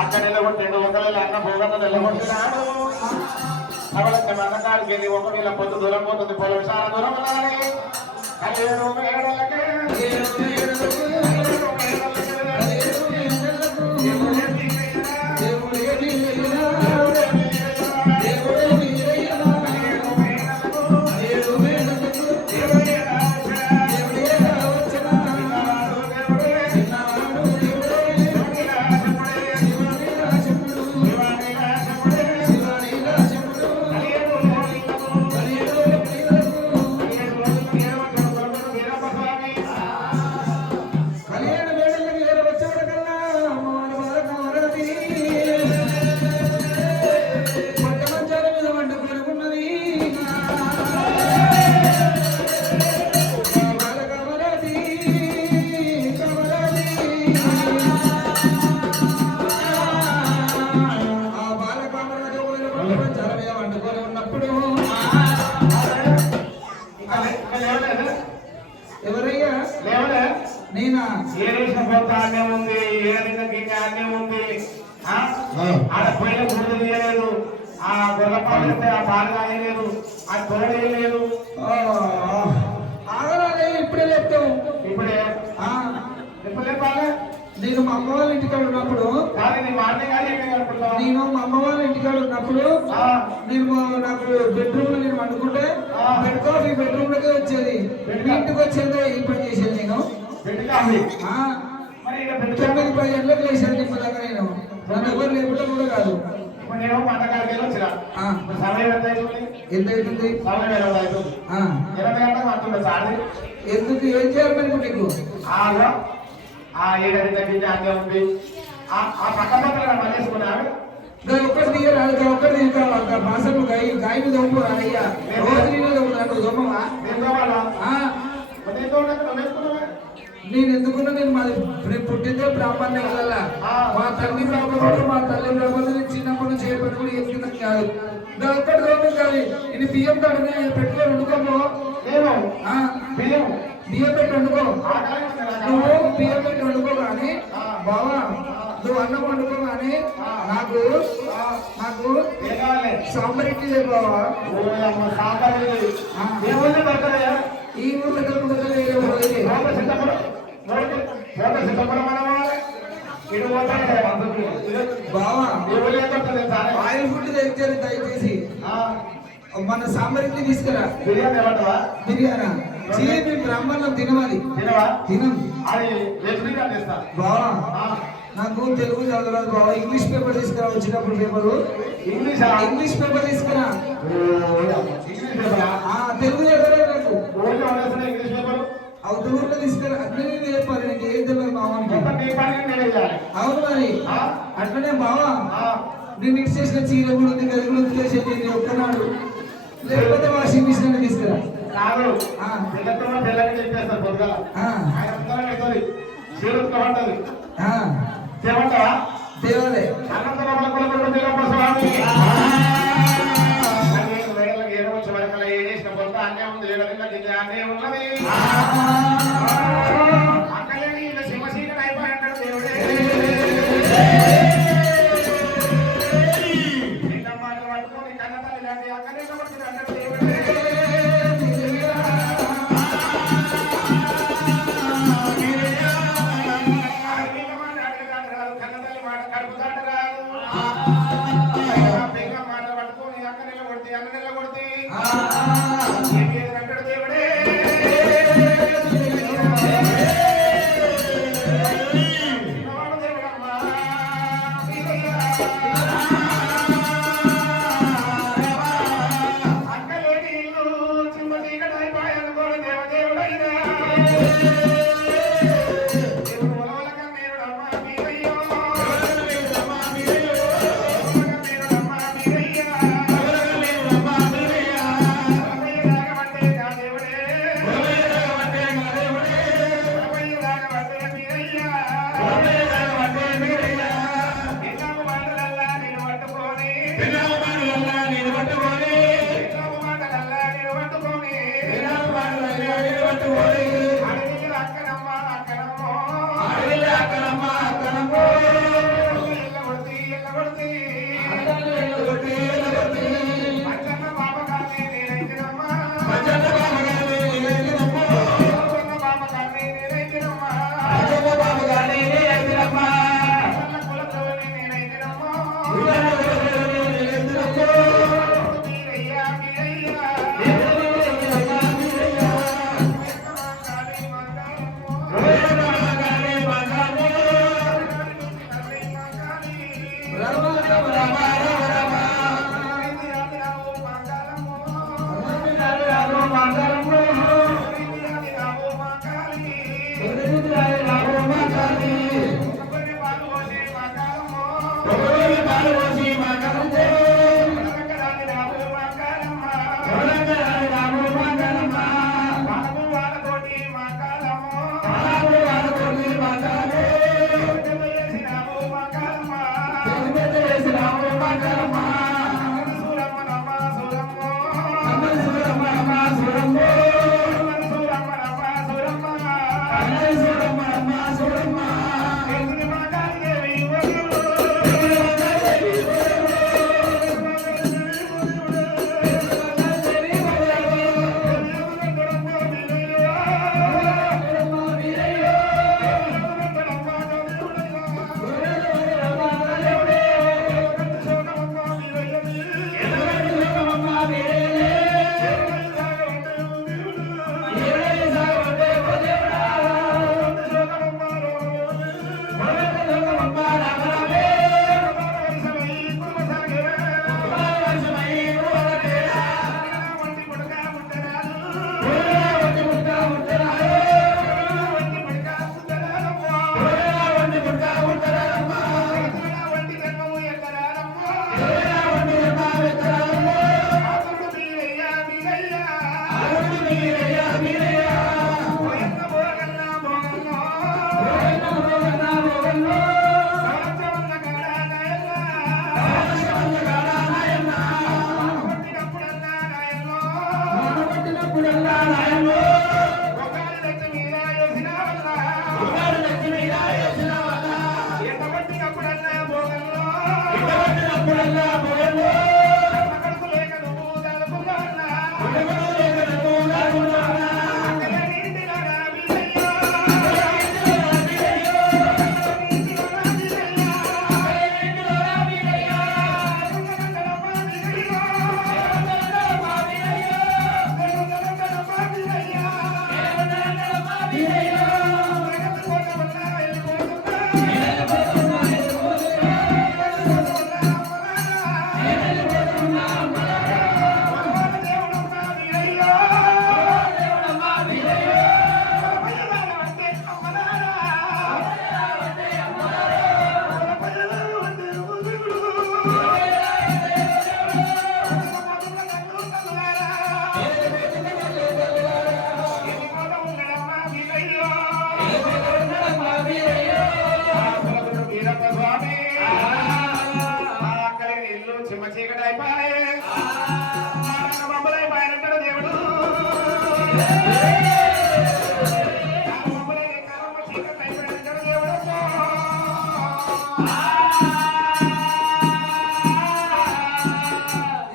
అక్కడ నిలబొట్టాడు ఒకవేళ అన్న పోగన్న నిలబొట్టినాడు అవలకి మన్నకాడికి వెళ్ళి ఒకవేళ పొద్దు దూరం పోతుంది పొలం చాలా దూరం ఆడ పైన గుడ్డు తీయలేదు ఆ గొర్రెపాలు ఆ పాలు కాయలేదు ఆ తొలగ వేయలేదు ఆగరాలే ఇప్పుడే లేపుతావు ఇప్పుడే ఎప్పుడు లేపాలి నేను మా అమ్మ వాళ్ళ ఇంటికాడ ఉన్నప్పుడు నేను మా అమ్మ వాళ్ళ ఇంటికాడ ఉన్నప్పుడు నేను నాకు బెడ్రూమ్ లో నేను వండుకుంటే బెడ్ కాఫీ బెడ్రూమ్ లోకే వచ్చేది ఇంటికి వచ్చేది ఈ పని చేసేది నేను 9-10 గంటలకు లేచాను నిమ్మలాగా నేను నన్ను ఎవరు లేకుండా కూడా కాదు ఎంత అవుతుంది ఎందుకు ఏం చేయాలి మరి నీకు ఒక్కటి తీయరాదు ఒక్కటి మాసంలో గాయ మీద అయ్యా రోజు దొమ్మవా నేను ఎందుకున్నా నేను పుట్టిందే బ్రాహ్మణ మా తల్లి బ్రాహ్మణుడు మా తల్లి బ్రాహ్మణుడు చిన్నప్పటి నుంచి చేపట్టుకుని ఎందుకు కాదు ఒక్కటి దూరం కాదు ఇది బియ్యం కాడనే పెట్టుకొని వండుకోమో బియ్యం పెట్టి వండుకో నువ్వు బియ్యం పెట్టి వండుకో కానీ బావా నువ్వు అన్నం వండుకో కానీ నాకు సాంబార్ ఇడ్లీ బావా ఈ ఊర్లో బావా ఆయిల్ ఫుడ్ తెచ్చారు దయచేసి మన సాంబార్ ఇడ్లీ తీసుకురా బిర్యానా మేము బ్రాహ్మణం తినవాలి తినం బావా నాకు తెలుగు చదవరాదు బావా ఇంగ్లీష్ పేపర్ తీసుకురా వచ్చినప్పుడు పేపరు ఇంగ్లీష్ పేపర్ తీసుకురా తెలుగు చదవరాదు నాకు అవుతూరులో తీసుకురా అట్లనే చెప్పాలి నీకు ఏం తెలియదు బావానికి అవును మరి అట్లనే బావా నేను ఇటు చేసిన చీర కూడా ఉంది గది కూడా ఉతికేసేది నేను ఒక్కనాడు లేకపోతే వాషింగ్ మిషన్ తీసుకురా దేవాలే అన్నే ఉంది ఉన్నది అక్కలేని ఇలా సింహశీకర అయిపోయాడు దేవుడే నిన్న మాటలు పట్టుకొని కన్నతల్లి లాంటి అక్కడే కాబట్టి అన్నాడు దేవుడే కన్నతల్లి మాట కడుపు దాట రాదు పెళ్ళ మాట పట్టుకొని అక్క నెల కొడితే అన్న నెల కొడితే అంటాడు దేవుడే చిన్నవాడు దేవుడమ్మా అక్కలేని ఇల్లు చిమ్మ చీకటైపోయాను కూడా దేవదేవుడైనా దేవుడు ఒలవల కన్నీరుడమ్మా మీరయ్యో అడవిలో అక్క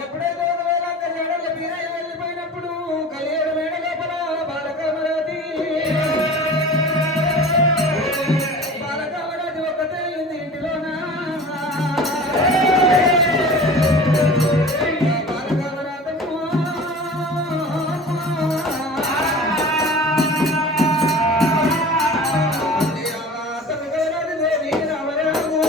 ఎప్పుడైతే ఒకవేళ కళ్యాణంలో వీరయ్య వెళ్ళిపోయినప్పుడు కళ్యాణ వేళ లోపల బాలకామరాది బాలకామరాది ఒక్కతే అయింది ఇంటిలోనా బాలకామరాధము తనగలది దేవి రామరాము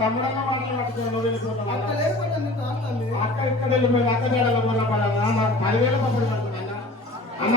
తమ్ముడన్న మాటలు పట్టుకుని నువ్వు వెళ్ళిపోతావు అక్క ఇక్కడ వెళ్ళిపోయింది అక్క జడలో మొన్న పడాలి నాకు 10,000 పప్పుడు పడుతుంది అన్న